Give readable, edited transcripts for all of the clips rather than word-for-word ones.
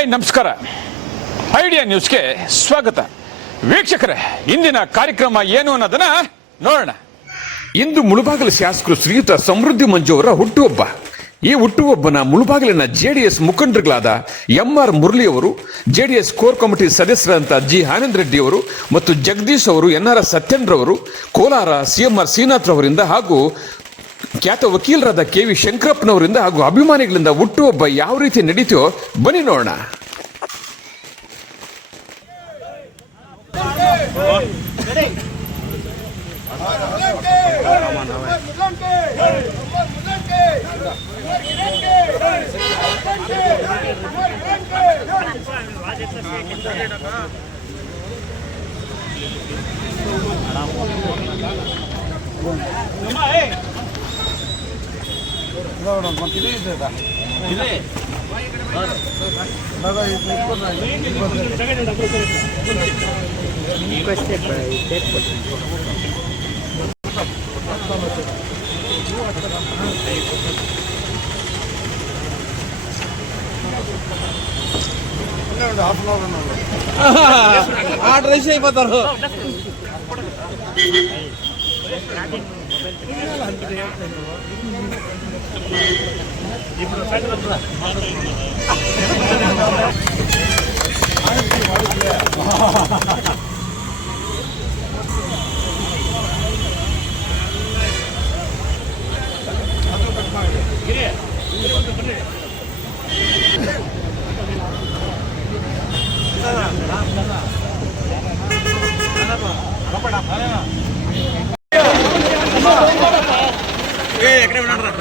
Hi, ನಮಸ್ಕಾರ. Idea ನ್ಯೂಸ್ಗೆ ಸ್ವಾಗತ. ವೀಕ್ಷಕರೇ, ಇಂದಿನ ಕಾರ್ಯಕ್ರಮ ಏನು ಅನ್ನೋದನ್ನ ನೋಡೋಣ. ಇಂದು ಮುಳುಬಾಗಿಲು ಶಾಸಕರು ಶ್ರೀಯುತ ಸಮೃದ್ಧಿ ಮಂಜು ಅವರ ಹುಟ್ಟುಹಬ್ಬ. ಈ ಹುಟ್ಟುಹಬ್ಬನ ಮುಳುಬಾಗಿಲಿನ ಜೆಡಿಎಸ್ ಮುಖಂಡರುಗಳಾದ ಎಂಆರ್ ಮುರಳಿ ಅವರು, ಜೆಡಿಎಸ್ ಕೋರ್ ಕಮಿಟಿ ಸದಸ್ಯರಾದಂಥ ಜಿ ಆನಂದ್ ರೆಡ್ಡಿ ಅವರು ಮತ್ತು ಜಗದೀಶ್ ಅವರು, ಎನ್ಆರ್ ಸತ್ಯನ್ರವರು, ಕೋಲಾರ ಸಿಎಂಆರ್ ಶ್ರೀನಾಥ್ ರವರಿಂದ ಹಾಗೂ ಖ್ಯಾತ ವಕೀಲರಾದ ಕೆ.ವಿ. ಶಂಕರಪ್ಪನವರಿಂದ ಹಾಗೂ ಅಭಿಮಾನಿಗಳಿಂದ ಹುಟ್ಟುಹಬ್ಬ ಯಾವ ರೀತಿ ನಡೀತೋ ಬನ್ನಿ ನೋಡೋಣ. డ్రైస్ అయిపోతారు. ఎక్కడే ఉన్నాడు రా.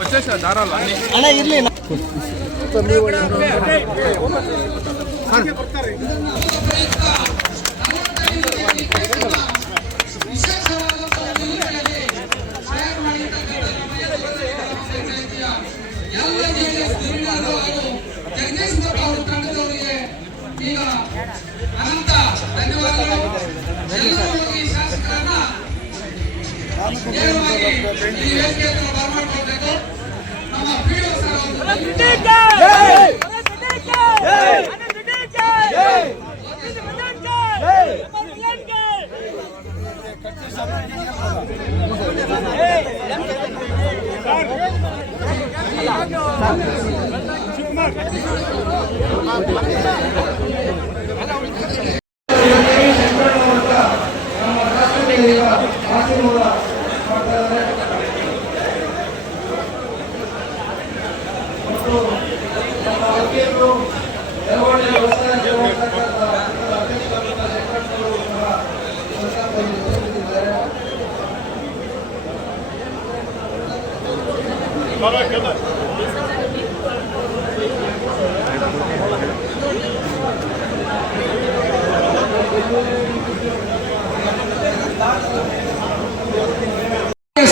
వచ్చేసా దారాలు అలా ఇర్లే.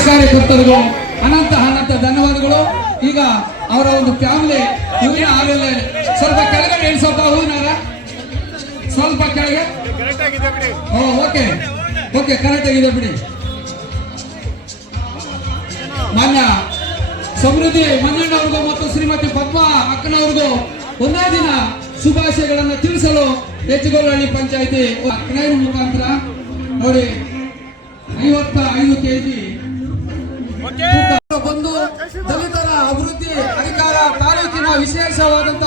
ಕಾರ್ಯಕರ್ತರಿಗೂ ಅನಂತ ಧನ್ಯವಾದಗಳು. ಈಗ ಅವರ ಒಂದು ಫ್ಯಾಮಿಲಿ ಹೂವಿನ ಆಮೇಲೆ ಸ್ವಲ್ಪ ಕೆಳಗಡೆ ಇಳಿಸೋಪ್ಪ, ಹೂವಿನಾರ ಸ್ವಲ್ಪ ಕೆಳಗೆ. ಓಕೆ ಓಕೆ, ಕರೆಕ್ಟ್ ಆಗಿದೆ ಬಿಡಿ. ಮಾನ್ಯ ಸಮೃದ್ಧಿ ಮಂಜಣ್ಣವ್ರಿಗೂ ಮತ್ತು ಶ್ರೀಮತಿ ಪದ್ಮಾ ಅಕ್ಕನವ್ರಿಗೂ ಒಂದೇ ದಿನ ಶುಭಾಶಯಗಳನ್ನು ತಿಳಿಸಲು ಹೆಚ್ಚುಗೊಳ್ಳಹಳ್ಳಿ ಪಂಚಾಯಿತಿ ಅಕ್ಕನವ್ರ ಮುಖಾಂತರ ನೋಡಿ 55 kg ಬಂದು ದಲಿತರ ಅಭಿವೃದ್ಧಿ ಅಧಿಕಾರ ತಾಲೂಕಿನ ವಿಶೇಷವಾದಂತ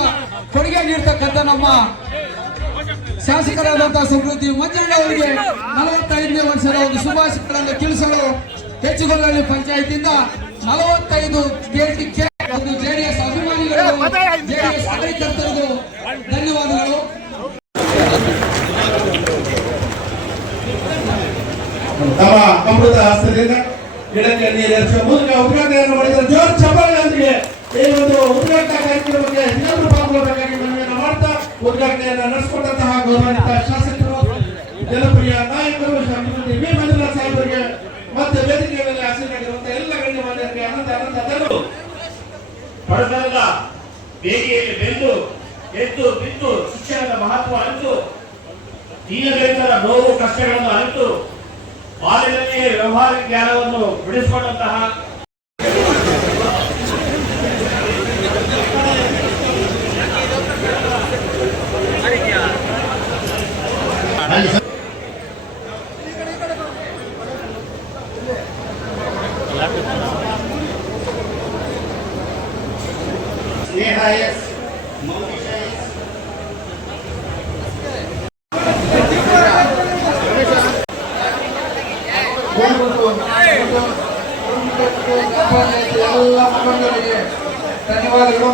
ಕೊಡುಗೆ ನೀಡತಕ್ಕಂಥ ನಮ್ಮ ಶಾಸಕರಾದಂತಹ ಸಮೃದ್ಧಿ ಮಂಜಣ್ಣ ಅವರಿಗೆ 45ನೇ ವರ್ಷದ ಒಂದು ಶುಭಾಶಯಗಳನ್ನು ತಿಳಿಸಲು ಹೆಚ್ಚುಗೊಳ್ಳಹಳ್ಳಿ ಪಂಚಾಯತಿಯಿಂದ 45 kg ಒಂದು ಜೆಡಿಎಸ್ ಅಭಿಮಾನಿಗಳು, ಜೆಡಿಎಸ್ ಕಾರ್ಯಕರ್ತರಿಗೂ ಧನ್ಯವಾದಗಳು. ತಮ್ಮ ಅಮೃತ ಹಸ್ತದಿಂದ ಗಿಡಕ್ಕೆ ನೀರು ಮೂಲಕ ಉದ್ಘಾಟನೆಯನ್ನು ಮಾಡಿದ ಜೋರ್ ಚಪ್ಪಾಳೆಯೊಂದಿಗೆ ಈ ಒಂದು ಉದ್ಘಾಟನಾ ಕಾರ್ಯಕ್ರಮಕ್ಕೆ ಎಲ್ಲರೂ ಪಾಲ್ಗೊಳ್ಳಬೇಕಾಗಿ ಮನವಿಯನ್ನು ಮಾಡ್ತಾ ಉದ್ಘಾಟನೆಯನ್ನು ನಡೆಸಿಕೊಟ್ಟಂತಹ ಗೌರವಾನ್ವಿತ ಶಾಸಕರು ಜನಪ್ರಿಯ ನಾಯಕರು ಶ್ರೀಮತಿ ವಿ ಮಂಜುನಾಥ್ ಸಾಹೇಬರಿಗೆ ಮತ್ತೆ ವೇದಿಕೆಯ ಮೇಲೆ ಆಸೀನರಾಗಿರುವಂತಹ ಎಲ್ಲ ಗಣ್ಯಮಾನ್ಯರಿಗೆ ಅನಂತ ಪಡೆದ ಬೇಗೆಯಲ್ಲಿ ಬೆಂದು ಎದ್ದು ಬಿದ್ದು ಶಿಕ್ಷಣದ ಮಹತ್ವ ಅರಿತು ದೀನದಲಿತರ ನೋವು ಕಷ್ಟಗಳನ್ನು ಅರಿತು ಬಾಲ್ಯದಲ್ಲಿಯೇ ವ್ಯವಹಾರಿಕ ಜ್ಞಾನವನ್ನು ಬಿಡಿಸಿಕೊಂಡಂತಹ ಎಲ್ಲ ಮುಖಂಡರಿಗೆ ಧನ್ಯವಾದಗಳು.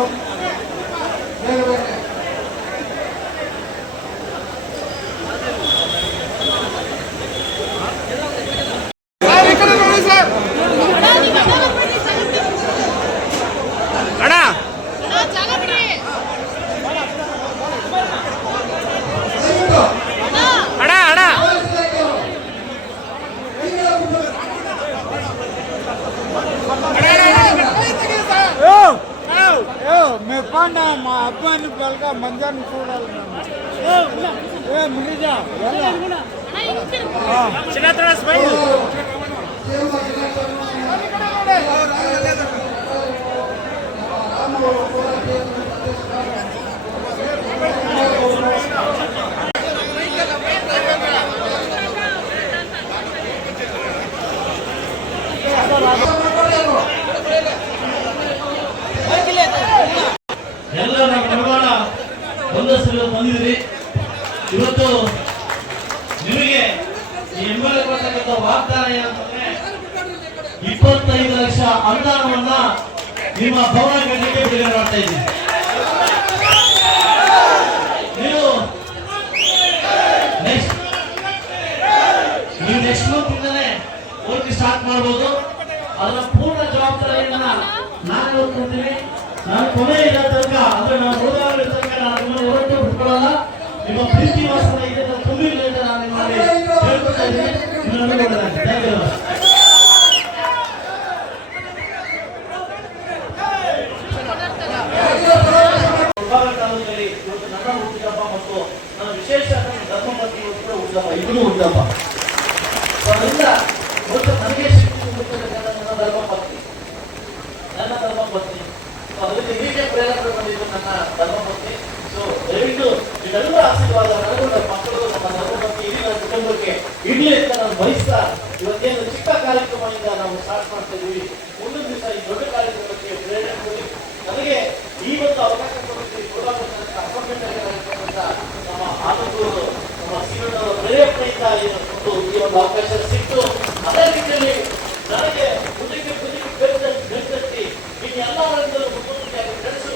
మెప్పండి మా అబ్బాయిని పిల్లగా మంజాన్ని చూడాలి ఏ మునిజా ಎಲ್ಲ ನಮ್ಮ ನಿರ್ಮಾಣ ಒಂದಷ್ಟು ಬಂದಿದ್ರಿ. ಇವತ್ತು ನಿಮಗೆ ಈ ಎಂಬಲ್ಲಿ ಕೊಡ್ತಕ್ಕಂಥ ವಾಗ್ದಾನ ಏನಂತಂದ್ರೆ 25 ಲಕ್ಷ ಅನುದಾನವನ್ನ ನಿಮ್ಮ ಭವನ ಕಟ್ಟಲಿಕ್ಕೆ ಬಿಡುಗಡೆ ಮಾಡ್ತಾ ಇದ್ದೀವಿ. ನೀವು ನೆಕ್ಸ್ಟ್ ಮಂತ್ ಇಂದನೇ ವರ್ಕ್ ಸ್ಟಾರ್ಟ್ ಮಾಡಬಹುದು. ಅದರ ಪೂರ್ಣ ಜವಾಬ್ದಾರಿಯನ್ನ ನಾನು ಹೊತ್ಕೊಳ್ತೀನಿ. ನಾನು ಕೊನೆ ಇರೋ ತನಕ ಅಂದ್ರೆ ನಾನು ಹೋದಾಗಲೂ ತನಕ ನಾನು ನಿಮ್ಮನ್ನು ಹೊರಟು ಬಿಟ್ಕೊಳ್ಳಲ್ಲ. ನಿಮ್ಮ ಪ್ರೀತಿ ವಾಸನೆ ಇದೆ ತುಂಬಿರಲಿ ಅಂತ ನಾನು ನಿಮ್ಮಲ್ಲಿ ಹೇಳ್ಕೊಳ್ತಾ ಇದ್ದೀನಿ. ತಾಲೂಕಲ್ಲಿ ಇವತ್ತು ನನ್ನ ಹುಟ್ಟಿದಬ್ಬ ಮತ್ತು ನನ್ನ ವಿಶೇಷ ಧರ್ಮಪತಿ ಕೂಡ ಹುಟ್ಟಿದಬ್ಬ, ಇಬ್ಬರು ಹುಟ್ಟಿದಬ್ಬ. ಅದರಿಂದ ಇವತ್ತು ನನಗೆ ಶಕ್ತಿ ಹುಟ್ಟತಕ್ಕಂಥ ನನ್ನ ಧರ್ಮಪತ್ನಿ ಅದಕ್ಕೆ ಹೀಗೆ ಪ್ರೇರಣೆ ಬಂದಿದ್ದು ನನ್ನ ಧರ್ಮಪತ್ನಿ. ಸೊ ದಯವಿಟ್ಟು ಇದೆಲ್ಲ ಆಶೀರ್ವಾದ ನನಗೂ ನಮ್ಮ ಮಕ್ಕಳು ನಮ್ಮ ಧರ್ಮಪತ್ನಿ ಇಡೀ ನನ್ನ ಕುಟುಂಬಕ್ಕೆ ಇಡ್ಲಿ ಅಂತ ನಾನು ಬಯಸ್ತಾ ಇವತ್ತೇನು ಚಿಕ್ಕ ಕಾರ್ಯಕ್ರಮದಿಂದ ನಾವು ಸ್ಟಾರ್ಟ್ ಮಾಡ್ತಾ ಇದ್ದೀವಿ. ಮುಂದಿನ ದಿವಸ ಈ ದೊಡ್ಡ ಕಾರ್ಯಕ್ರಮಕ್ಕೆ ಪ್ರೇರಣೆ ಕೊಡಿ. ನನಗೆ ಈ ಒಂದು ಅವಕಾಶ ಕೊಡ್ತೀವಿ ಅಪಾರ್ಟ್ಮೆಂಟ್ ಆಗಿರತಕ್ಕಂಥ ನಮ್ಮ ಆನಂದೂರು ನಮ್ಮ ಸೀನಣ್ಣವರ ಪ್ರೇರೇಪಣೆಯಿಂದ ಈ ಒಂದು ಅವಕಾಶ ಸಿಕ್ತು. ಅದೇ ರೀತಿಯಲ್ಲಿ ನನಗೆ ಮುಂದಕ್ಕೆ ಬೆಳೆಸಿ ಈಗ ಎಲ್ಲರಿಂದಲೂ ಮುಖ್ಯಮಂತ್ರಿಯಾಗಿ ನಡೆಸು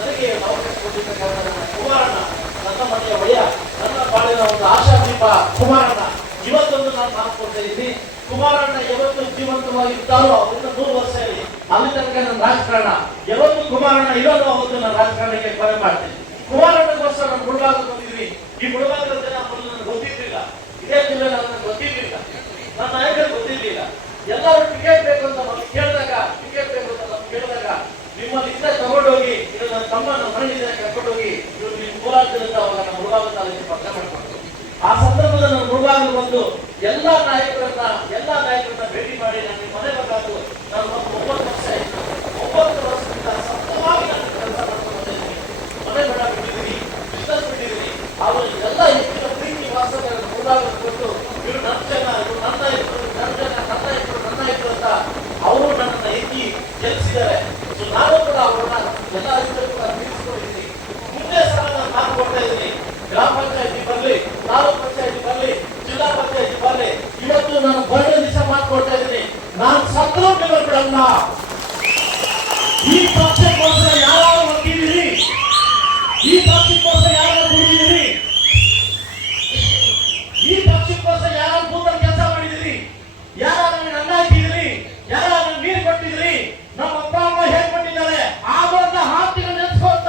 ನನಗೆ ಅವಕಾಶ ಕೊಟ್ಟಿರ್ತಕ್ಕಂಥ ನನ್ನ ಕುಮಾರಣ್ಣ, ನನ್ನ ಮನೆಯ ಒಡೆಯ, ನನ್ನ ಬಾಳಿನ ಒಂದು ಆಶಾದೀಪ ಕುಮಾರಣ್ಣ ಇವತ್ತೊಂದು ನಾನು ಮಾತುಕೊಳ್ತಾ ಇದ್ದೀನಿ. ಕುಮಾರಣ್ಣ ಯಾವತ್ತು ಜೀವಂತವಾಗಿದ್ದಾರೋ ಅವರಿಂದ 100 ವರ್ಷ ಇರಲಿ. ಅಲ್ಲಿ ತನಕ ನನ್ನ ರಾಜಕಾರಣ ಯಾವತ್ತು ಕುಮಾರಣ್ಣ ಇರೋದು ಅವತ್ತು ನನ್ನ ರಾಜಕಾರಣಕ್ಕೆ ಕೊನೆ ಮಾಡ್ತೀನಿ. ಕುಮಾರಣ್ಣಗೋಸ್ಕರ ನಾನು ಮುಳುಗಾಗ ಬಂದಿದ್ವಿ. ಈ ಮುಳುಗಾಗದ ಜನ ನನಗೆ ಗೊತ್ತಿರಲಿಲ್ಲ. ಇದೇ ಜಿಲ್ಲೆ ನನಗೆ ಗೊತ್ತಿರಲಿಲ್ಲ, ನನ್ನ ನಾಯಕರಿಗೆ ಗೊತ್ತಿರಲಿಲ್ಲ. ಎಲ್ಲರೂ ಟಿಕೆಟ್ ಬೇಕು ಅಂತ ಕೇಳಿದಾಗ ನಿಮ್ಮಲ್ಲಿ ಇದ್ದ ತಗೊಂಡೋಗಿ ಇದು ನನ್ನ ತಮ್ಮ ನಮ್ಮ ಮನೆಯಿಂದ ಕರ್ಕೊಂಡೋಗಿ ಇವರು ನಿಮ್ಮ ಕೋಲಾರದಿಂದ ಅವಾಗ ನಮ್ಮ ಮುಳುಗಾಗ ತಾಲೂಕಿಗೆ ಪತ್ರ ಮಾಡ್ಕೊಂಡು ಆ ಸಂದರ್ಭದಲ್ಲಿ ನಾನು ಮುಳುಗಾಗ ಬಂದು ಎಲ್ಲಾ ನಾಯಕರನ್ನ ಭೇಟಿ ಮಾಡಿ ನಾನು ನಿಮ್ಮ ಮನೆ ಬರಬೇಕು. ನಾನು 9 ವರ್ಷ ಆಯ್ತು. 9 ವರ್ಷದಿಂದ ಸತತವಾಗಿ ನಾನು ಕೆಲಸ ಮಾಡ್ಕೊಂಡು ಬಂದಿದ್ದೀನಿ. ಮನೆ ಬೇಡ ಬಿಟ್ಟಿದ್ದೀನಿ, ಬಿಸ್ನೆಸ್ ಬಿಟ್ಟಿದ್ದೀನಿ. ಅವರು ಎಲ್ಲ ಹೆಚ್ಚಿನ ಪ್ರೀತಿ ವಾಸ್ತವ ಮುಳುಗಾಗ ಕೊಟ್ಟು ಇವರು ನನ್ನ ಜನ, ಇವರು ನನ್ನ ಇದ್ರು, ನನ್ನ ಜನ, ನನ್ನ ಇದ್ರು ಅಂತ ಅವರು ನನ್ನನ್ನು ಎತ್ತಿ ಗೆಲ್ಲಿಸಿದ್ದಾರೆ. ಸೊ ನಾನು ಕೂಡ ಅವರನ್ನ ಎಲ್ಲ ಕೂಡ ತಿಳಿಸ್ಕೊಂಡಿದ್ದೀನಿ. ಮುಂದೆ ಸಹ ನಾನು ಮಾತು ಕೊಡ್ತಾ ಇದ್ದೀನಿ. ಗ್ರಾಮ ಪಂಚಾಯತಿ ಬರಲಿ, ತಾಲೂಕು ಪಂಚಾಯತಿ ಬರಲಿ, ಜಿಲ್ಲಾ ಪಂಚಾಯತಿ ಬರಲಿ, ಇವತ್ತು ನಾನು ಬರಡ ದಿವಸ ಮಾತು ಕೊಡ್ತಾ ಇದ್ದೀನಿ. ನಾನು ಸತ್ರು ಬಿಡಲ್ಲ. ಈ ಪಕ್ಷಕ್ಕೋಸ್ಕರ ಯಾರು ಹೊಂದಿದ್ದೀರಿ, ಈ ಪಕ್ಷಕ್ಕೋಸ್ಕರ ಯಾರು ದುಡಿದಿದ್ದೀರಿ, ಈ ಪಕ್ಷಕ್ಕೋಸ್ಕರ ಯಾರು ಕೂತ ಕೆಲಸ ಮಾಡಿದಿರಿ, ಯಾರು ಅನ್ನ ಹಾಕಿದಿರಿ, ಯಾರು ನೀರು ಕೊಟ್ಟಿದ್ರಿ, ನಮ್ಮ ಅಪ್ಪ ಅಮ್ಮ ಹೇಗೆ ಕೊಟ್ಟಿದ್ದಾರೆ ಆ ಒಂದು ಹಾತಿನ ನೆನೆಸ್ಕೊಂತ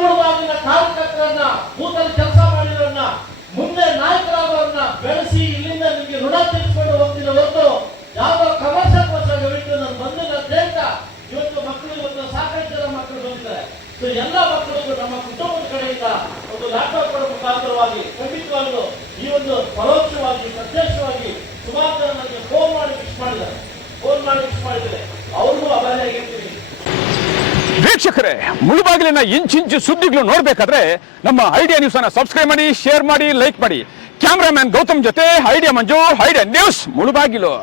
ಮುಳುಬಾಗಿಲಿನ ಕಾರ್ಯಕರ್ತರನ್ನ, ಬೂತಲ್ಲಿ ಕೆಲಸ ಮಾಡಿರೋರನ್ನ, ಮುಂದೆ ನಾಯಕರಾಗೋರನ್ನ ಬೆಳೆಸಿ ಇಲ್ಲಿಂದ ನಿಮಗೆ ಋಣ ತೀರಿಸಿಕೊಂಡು ಹೋಗ್ತಿರೋ ಹೊರತು ಯಾವುದೋ ಕಮರ್ಷಿಯಲ್ ಕೋರ್ಸಾಗಿ ಬಿಟ್ಟು ನಾನು ಬಂದಿಲ್ಲ ಅಂತ ಇವತ್ತು ಮಕ್ಕಳು, ಇವತ್ತು ಸಾಕಷ್ಟು ಜನ ಮಕ್ಕಳು ಬಂದಿದ್ದಾರೆ. ಸೊ ಎಲ್ಲ ಮಕ್ಕಳಿಗೂ ನಮ್ಮ ಕುಟುಂಬದ ಕಡೆಯಿಂದ ಒಂದು ಲ್ಯಾಪ್ಟಾಪ್ ಕೊಡೋ ಮುಖಾಂತರವಾಗಿ ಖಂಡಿತವಾಗಲು ಈ ಒಂದು ಪರೋಕ್ಷವಾಗಿ ಪ್ರತ್ಯಕ್ಷವಾಗಿ ಸುಮಾರು ಜನ ನನಗೆ ಫೋನ್ ಮಾಡಿ ವಿಶ್ ಮಾಡಿದ್ದಾರೆ. ಅವ್ರಿಗೂ ಅಭಾರಿಯಾಗಿರ್ತೀನಿ. ವೀಕ್ಷಕರೇ, ಮುಳುಬಾಗಿಲಿನ ಇಂಚಿಂಚು ಸುದ್ದಿಗಳು ನೋಡ್ಬೇಕಾದ್ರೆ ನಮ್ಮ ಐಡಿಯಾ ನ್ಯೂಸ್ ಅನ್ನ ಸಬ್ಸ್ಕ್ರೈಬ್ ಮಾಡಿ, ಶೇರ್ ಮಾಡಿ, ಲೈಕ್ ಮಾಡಿ. ಕ್ಯಾಮ್ರಾಮನ್ ಗೌತಮ್ ಜೊತೆ ಐಡಿಯಾ ಮಂಜು, ಐಡಿಯಾ ನ್ಯೂಸ್ ಮುಳುಬಾಗಿಲು.